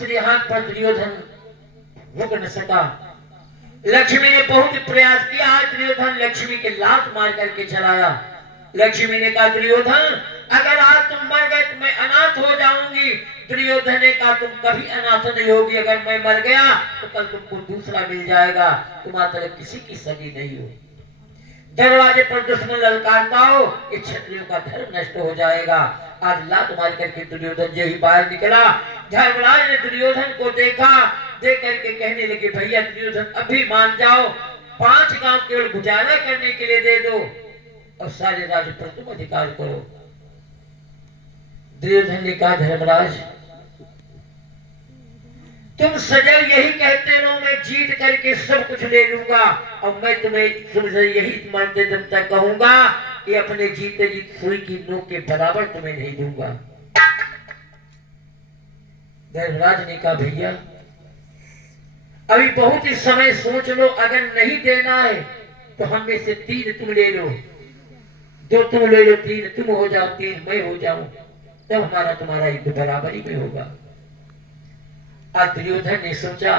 दूसरे हाथ पर दुर्योधन रुक न सका। लक्ष्मी ने बहुत प्रयास किया, आज दुर्योधन लक्ष्मी के लात मार करके चलाया। लक्ष्मी ने कहा दुर्योधन अगर आज तुम मर गए तो मैं अनाथ हो जाऊंगी। दुर्योधन ने कहा तुम कभी अनाथ नहीं होगी, अगर मैं मर गया तो कल तुमको दूसरा मिल जाएगा, तुम्हारे तरह किसी की सगी नहीं हो। दरवाजे पर दुश्मन ललकारता हो, इस क्षत्रियों का धर्म नष्ट हो जाएगा। आज लात मार करके दुर्योधन जो ही बाहर निकला, धर्मराज ने दुर्योधन को देखा, देख करके कहने लगे भैया दुर्योधन अभी मान जाओ, 5 गांव केवल गुजारा करने के लिए दे दो और सारे राज्य पर तुम अधिकार करो। दुर्योधन ने कहा धर्मराज तुम सदैव यही कहते रहो मैं जीत करके सब कुछ ले लूंगा, और मैं तुम्हें तुमसे यही मरते दम तक कहूंगा कि अपने जीते जी सुई की नोक के बराबर तुम्हें नहीं दूंगा। धर्मराज ने कहा भैया अभी बहुत ही समय सोच लो, अगर नहीं देना है तो हम में से 3 तुम ले लो, 2 तुम ले लो, 3 तुम हो जाओ, 3 मैं हो जाऊं, तब हमारा तुम्हारा युद्ध बराबरी में होगा। दुर्योधन ने सोचा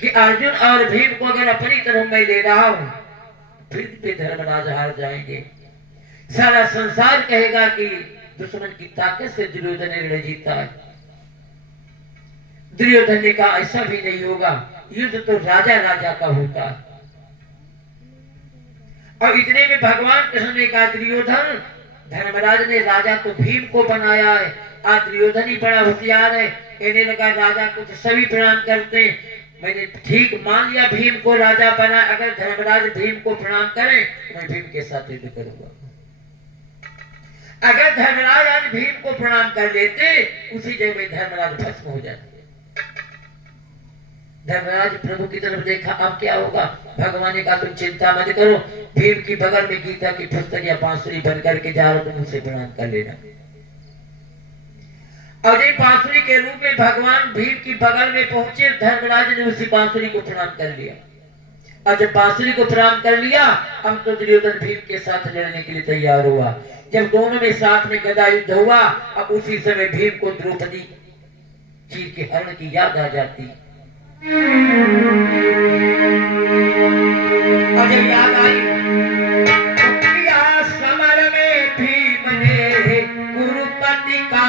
कि अर्जुन और भीम को अगर अपनी तरफ मैं ले रहा हूं फिर पे धर्मराज हार जाएंगे, सारा संसार कहेगा कि दुश्मन की ताकत से दुर्योधन ने लड़ जीता है। दुर्योधन ने कहा ऐसा भी नहीं होगा, युद्ध तो राजा राजा का होता है। और इतने में भगवान कृष्ण ने कहा दुर्योधन धर्मराज ने राजा को भीम को बनाया है, आज दुर्योधन ही बड़ा होशियार है, कहने लगा राजा को तो सभी प्रणाम करते, मैंने ठीक मान लिया भीम को राजा बना, अगर धर्मराज भीम को प्रणाम करें तो मैं भीम के साथ युद्ध करूंगा। अगर धर्मराज आज भीम को प्रणाम कर लेते उसी जगह में धर्मराज भस्म हो जाते। धर्मराज प्रभु की तरफ देखा, अब क्या होगा? भगवान ने कहा तुम चिंता मत करो, भीम की बगल में गीता की पुस्तक या बांसुरी बन करके जा रहा, तुम उसे प्रणाम कर लेना। और एक बांसुरी के रूप में भगवान भीम की बगल में पहुंचे, धर्मराज ने उसी बांसुरी को प्रणाम कर लिया। और जब बांसुरी को प्रणाम कर लिया, अब तो दुर्योधन भीम के साथ लड़ने के लिए तैयार हुआ। जब दोनों में साथ में गदा युद्ध हुआ, अब उसी समय भीम को द्रौपदी चीर के हरण की याद आ जाती। और जब याद आई समर में भीम ने गुरुपति का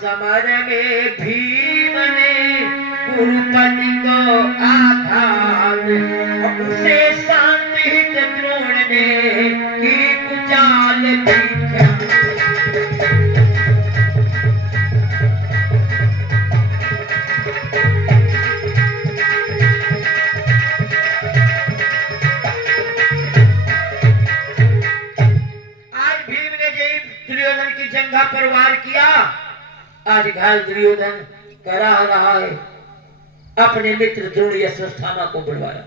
समर में भीम ने गुरुपति को आघात, उसे शांत द्रोण ने की कुचाल दीक्षा। आज भीम ने जय दुर्योधन की जंघा पर वार किया, आज घायल दुर्योधन करा रहा है, अपने मित्र द्रोण अश्वत्थामा को बुलवाया,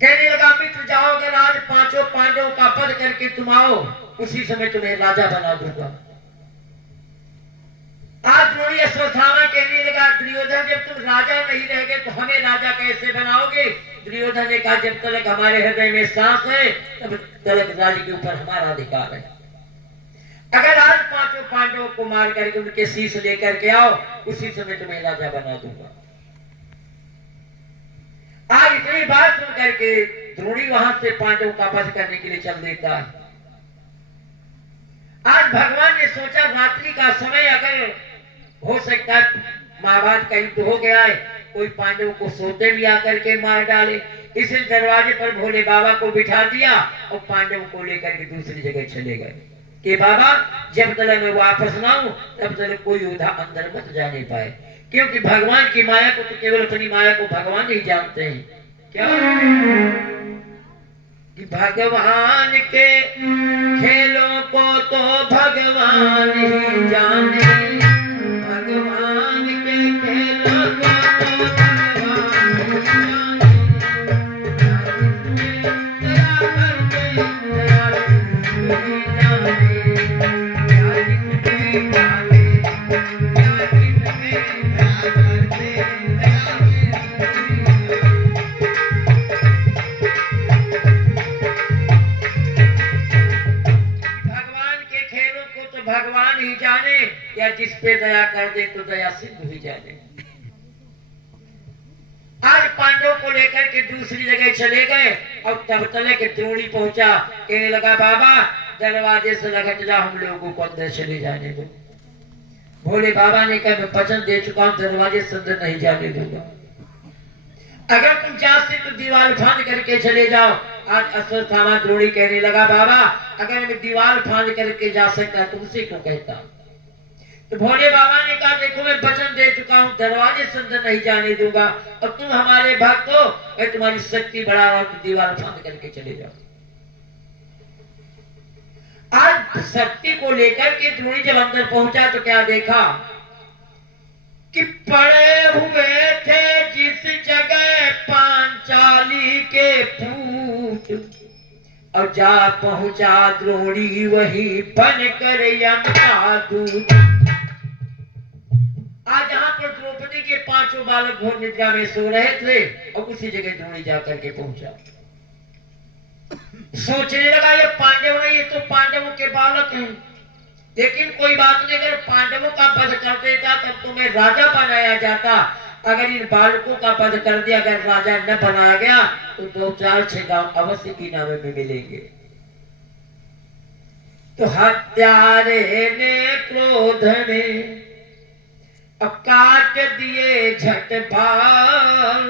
कहने लगा मित्र जाओ, अगर आज 5 पांडवों का वध करके तुम आओ उसी समय तुम्हें राजा बना दूंगा। आज द्रोण अश्वत्थामा कहने लगा दुर्योधन जब तुम राजा नहीं रह गए तो हमें राजा कैसे बनाओगे? दुर्योधन ने कहा जब तक हमारे हृदय में सांस है तब तक राज्य के ऊपर हमारा अधिकार है। अगर आज 5 पांडवों को मार करके उनके शीश लेकर के आओ उसी समय तुम्हें राजा बना दूंगा। आज इतनी बात सुन करके द्रोणी वहां से पांडवों का वध करने के लिए चल देता है। आज भगवान ने सोचा रात्रि का समय, अगर हो सकता है महाभारत का युद्ध हो गया है, कोई पांडवों को सोते भी आकर के मार डाले, इसलिए दरवाजे पर भोले बाबा को बिठा दिया और पांडवों को लेकर के दूसरी जगह चले गए कि बाबा जब तक मैं वापस ना आऊं तब तक कोई योद्धा अंदर मत जाने पाए, क्योंकि भगवान की माया को तो केवल अपनी माया को भगवान ही जानते हैं। क्या कि भगवान के खेलों को तो भगवान ही जाने, भगवान के खेलों को तो भगवान ही जाने। भगवान ही जाने या जिस पे दया कर दे तो दया सिंधु ही जाने। आज पांडवों को लेकर के दूसरी जगह चले गए और तब तले के द्रोणी पहुंचा, कहने लगा बाबा दरवाजे से लगट जा, हम लोगों को अंदर चले जाने दो। भोले बाबा ने कहा मैं वचन दे चुका हूं, दरवाजे से अंदर नहीं जाने दूंगा। अगर तुम चाहते तो दीवार फांद करके चले जाओ। आज अश्वत्थामा द्रोणी कहने लगा बाबा अगर मैं दीवार फांद करके जा सकता तुमसे क्यों कहता। तो भोले बाबा ने कहा देखो मैं वचन दे चुका हूं, दरवाजे से अंदर नहीं जाने दूंगा, और तुम हमारे भक्त हो, मैं तुम्हारी शक्ति बढ़ा रहा हूं, तो दीवार फांद करके चले जाओ। आज शक्ति को लेकर के द्रोणी जब अंदर पहुंचा तो क्या देखा कि पड़े हुए थे जिस जगह पांचाली के पूत, और जा पहुंचा द्रोणी वही बनकर यम का दूत। आज जहां पर द्रौपदी के पांचों बालक घोर निद्रा में सो रहे थे और उसी जगह द्रोणी जाकर के पहुंचा। सोचने लगा ये पांडव नहीं, ये तो पांडवों के बालक हैं, लेकिन कोई बात नहीं, अगर पांडवों का वध कर देता तब तुम्हें राजा बनाया जाता, अगर इन बालकों का वध कर दिया, अगर राजा न बनाया गया तो 2-4-6 गांव अवश्य की नामे में मिलेंगे। तो हत्यारे ने क्रोध में अब काट दिए झट बाल,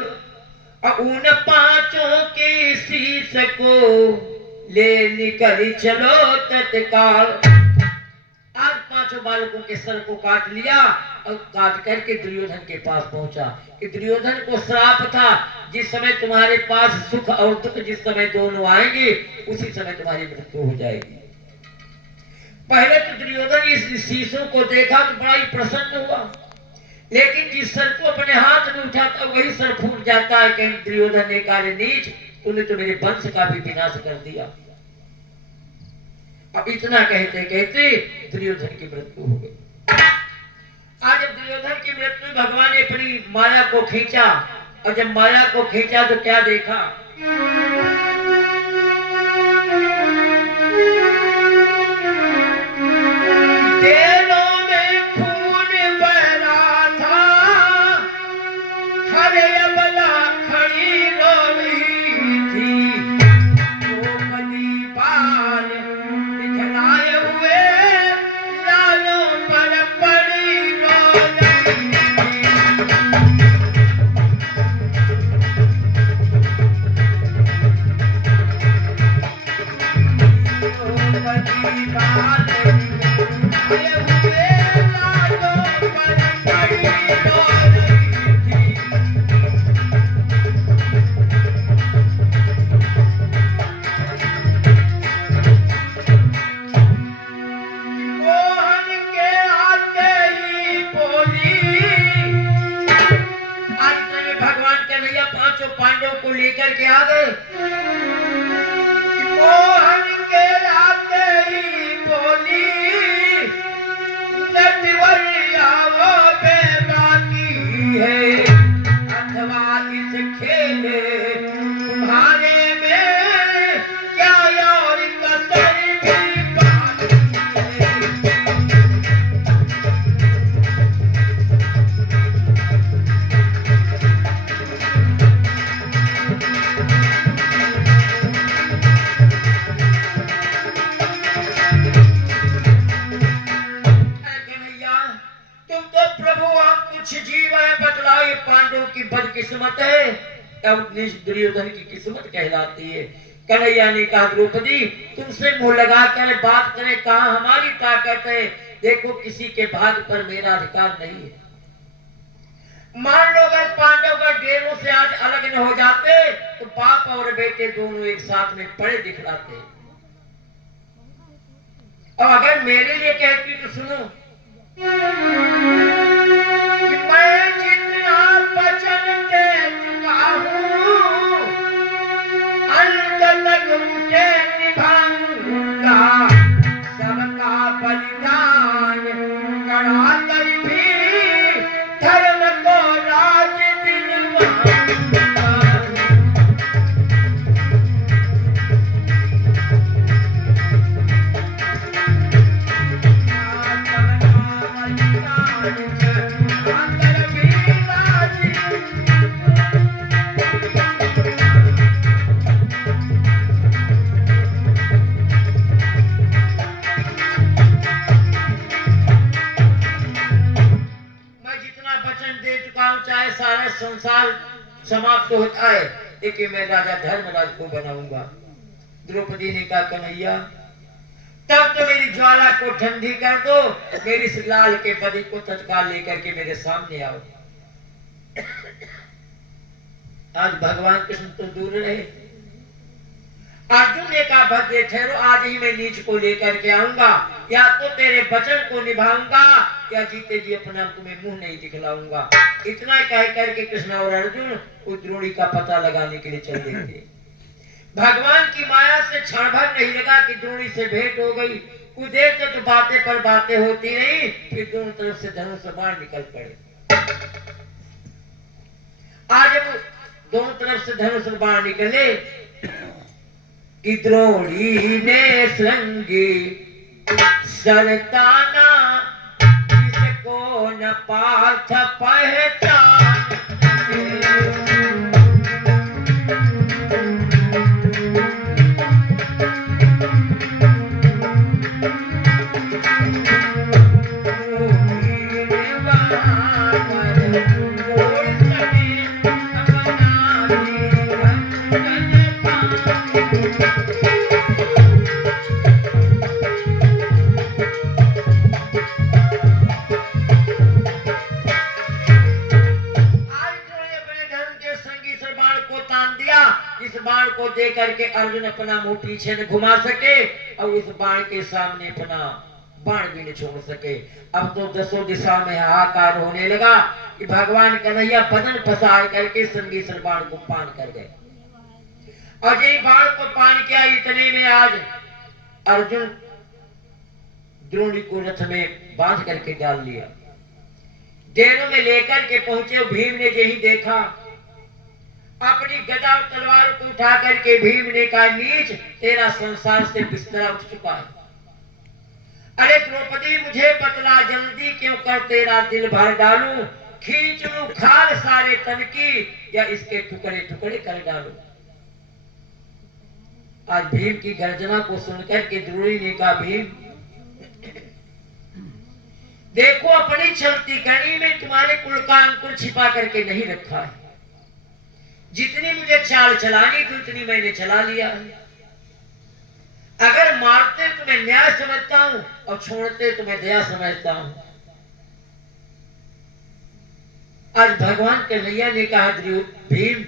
और उन पांचों के शीश को ले निकल चलो तत्काल। आज पांचों बालकों के सर को काट लिया और काट करके दुर्योधन के पास पहुंचा कि दुर्योधन को श्राप था जिस समय तुम्हारे पास सुख और दुख जिस समय दोनों आएंगे उसी समय तुम्हारी मृत्यु हो जाएगी। पहले तो दुर्योधन इस शीशों को देखा तो बड़ा ही प्रसन्न हुआ, लेकिन जिस सर को अपने हाथ में उठाता वही सर फूट जाता है। कहीं दुर्योधन ने कहा नीच तूने तो मेरे वंश का भी विनाश कर दिया। अब इतना कहते कहते दुर्योधन की मृत्यु हो गई। आज जब दुर्योधन की मृत्यु भगवान ने अपनी माया को खींचा, और जब माया को खींचा तो क्या देखा पांडवों को लेकर के आ गए। मोहन के आते ही बोली नटवरिया वो बेबाकी है, अथवा इस खेले तुम्हारे में क्या और कसर भी बाकी है। पांडवों की बदकिस्मत है तब दुर्योधन की किस्मत कहलाती है। कन्हैया ने कहा द्रौपदी तुमसे मुंह लगा कर बात करें, कहा हमारी ताकत है, देखो किसी के भाग पर मेरा अधिकार नहीं है। मान लो अगर पांडव का डेरों से आज अलग न हो जाते तो बाप और बेटे दोनों एक साथ में पड़े दिखलाते। और अगर मेरे लिए कहती तो सुनो कि मैं जितना वचन दे चुका हूं अंत तक उसे निभाऊंगा, सबका बलिदान करा कर भी धर्म को राज दिलवाऊंगा। संसार समाप्त होता है, लेकिन मैं राजा धर्मराज को बनाऊंगा। द्रौपदी ने कहा कन्हैया तब तो मेरी ज्वाला को ठंडी कर दो, मेरी इस लाल के पति को तत्काल लेकर के मेरे सामने आओ। आज भगवान कृष्ण तो दूर रहे। अर्जुन ने कहा भद्रे ठहरो, आज ही मैं नीच को लेकर के आऊंगा, या तो तेरे वचन को निभाऊंगा या जीते जी अपना तुम्हें मुंह नहीं दिखलाऊंगा। इतना कह करके कृष्ण और अर्जुन उस द्रोणी का पता लगाने के लिए चल देंगे। भगवान की माया से क्षण भर नहीं लगा कि द्रोणी से भेंट हो गई। कुछ देर तक तो बातें पर बातें होती रही, फिर दोनों तरफ से धनुष बाण निकल पड़े। आज जब दोनों तरफ से धनुष बाण निकले कि द्रोणी ने श्रृंगी सरताना, जिसको न पार्थ पहचान। इस बाण को दे करके अर्जुन अपना मुंह पीछे न घुमा सके और इस बाण के सामने अपना बाण भी न छोड़ सके। अब तो दसों दिशा में हाहाकार होने लगा कि भगवान कन्हैया बदन पसार करके संगीसर बाण को पान कर गए। और यही बाण को पान किया, इतने में आज अर्जुन द्रोणी को रथ में बांध करके डाल लिया, डेरों में लेकर के पहुंचे। भीम ने यही देखा, अपनी गदा और तलवार को उठा करके भीम ने कहा नीच, तेरा संसार से बिस्तरा उठ चुका है। अरे द्रौपदी मुझे बतला जल्दी, क्यों कर तेरा दिल भर डालूं, खींच लूं खाल सारे तन की, या इसके टुकड़े टुकड़े कर डालूं। आज भीम की गर्जना को सुनकर के द्रोणी ने कहा भीम देखो, अपनी चलती कड़ी में तुम्हारे कुल का अंकुर छिपा करके नहीं रखा है। जितनी मुझे चाल चलानी थी उतनी मैंने चला लिया। अगर मारते तो मैं न्याय समझता हूं और छोड़ते तो मैं दया समझता हूं। आज भगवान कन्हैया ने कहा भीम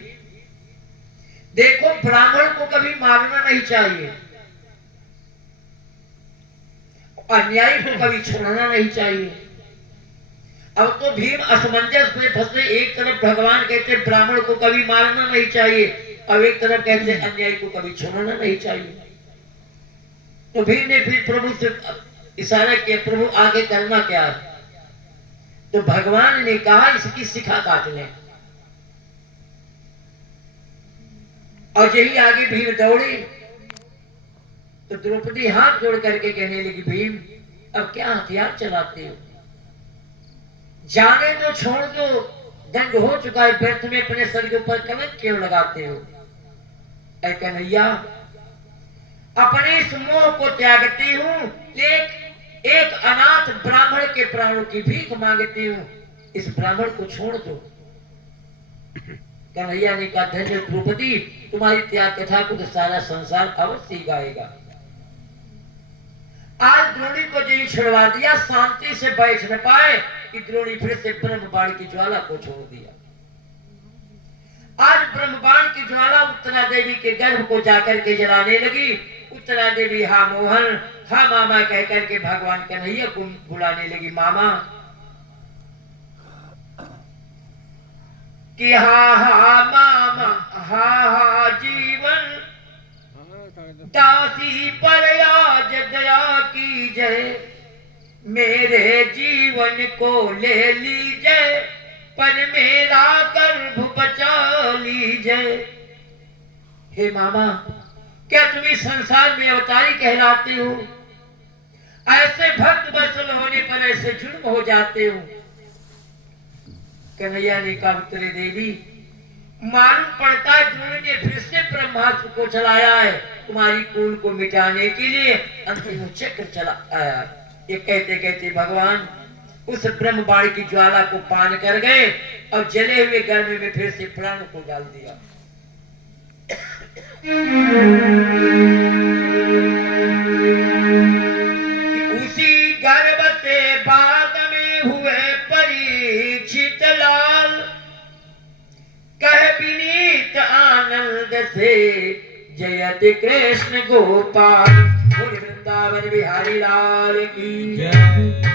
देखो, ब्राह्मण को कभी मारना नहीं चाहिए, अन्यायी को कभी छोड़ना नहीं चाहिए। अब तो भीम असमंजस में फंसे, एक तरफ भगवान कहते ब्राह्मण को कभी मारना नहीं चाहिए, अब एक तरफ कहते अन्यायी को कभी छोड़ना नहीं चाहिए। तो भीम ने फिर प्रभु से इशारा किया, प्रभु आगे करना क्या है? तो भगवान ने कहा इसकी शिखा काट ले। और यही आगे भीम दौड़ी तो द्रौपदी हाथ जोड़ करके कहने लगी भीम अब क्या हथियार चलाते हो, जाने दो, छोड़ दो, दंड हो चुका है, व्यर्थ में अपने सर के ऊपर कलंक क्यों लगाते हो? ऐ कन्हैया अपने इस मोह को त्यागती हूँ, एक अनाथ ब्राह्मण के प्राणों की भीख मांगती हूँ, इस ब्राह्मण को छोड़ दो। कन्हैया ने कहा धन्य द्रौपदी, तुम्हारी त्याग कथा को तो सारा संसार अवश्य गाएगा। आज द्रोणी को यही छुड़वा दिया, शांति से बैठ न पाए कि द्रोणी फिर से ब्रह्मबाण की ज्वाला को छोड़ दिया। आज ब्रह्मबाण की ज्वाला उत्तरा देवी के गर्भ को जाकर के जलाने लगी। उत्तरा देवी हा मोहन हा मामा कह करके भगवान कन्हैया को बुलाने लगी मामा, कि हा हा मामा हा हा जीवन दासी पर आज दया कीजिए, मेरे जीवन को ले लीजिए, पर मेरा गर्भ बचा लीजिए। हे मामा क्या तुम इस संसार में अवतारी कहलाते हो? ऐसे भक्त वत्सल होने पर ऐसे जुर्म हो जाते हो? कन्हैया ने कहा उत्तरे देवी मालूम पड़ता है द्रोणी ने फिर से ब्रह्मास्त्र को चलाया है तुम्हारी कुल को मिटाने के लिए, अंतिम चक्र चलाया। ये कहते कहते भगवान उस ब्रह्मबाण की ज्वाला को पान कर गए। और जले हुए गर्मी में फिर से प्राणों को डाल दिया। उसी गर्भ से बाद में हुए परीक्षित लाल, कह विनीत आनंद से जयति कृष्ण गोपाल। वृंदावन बिहारी लाल की जय।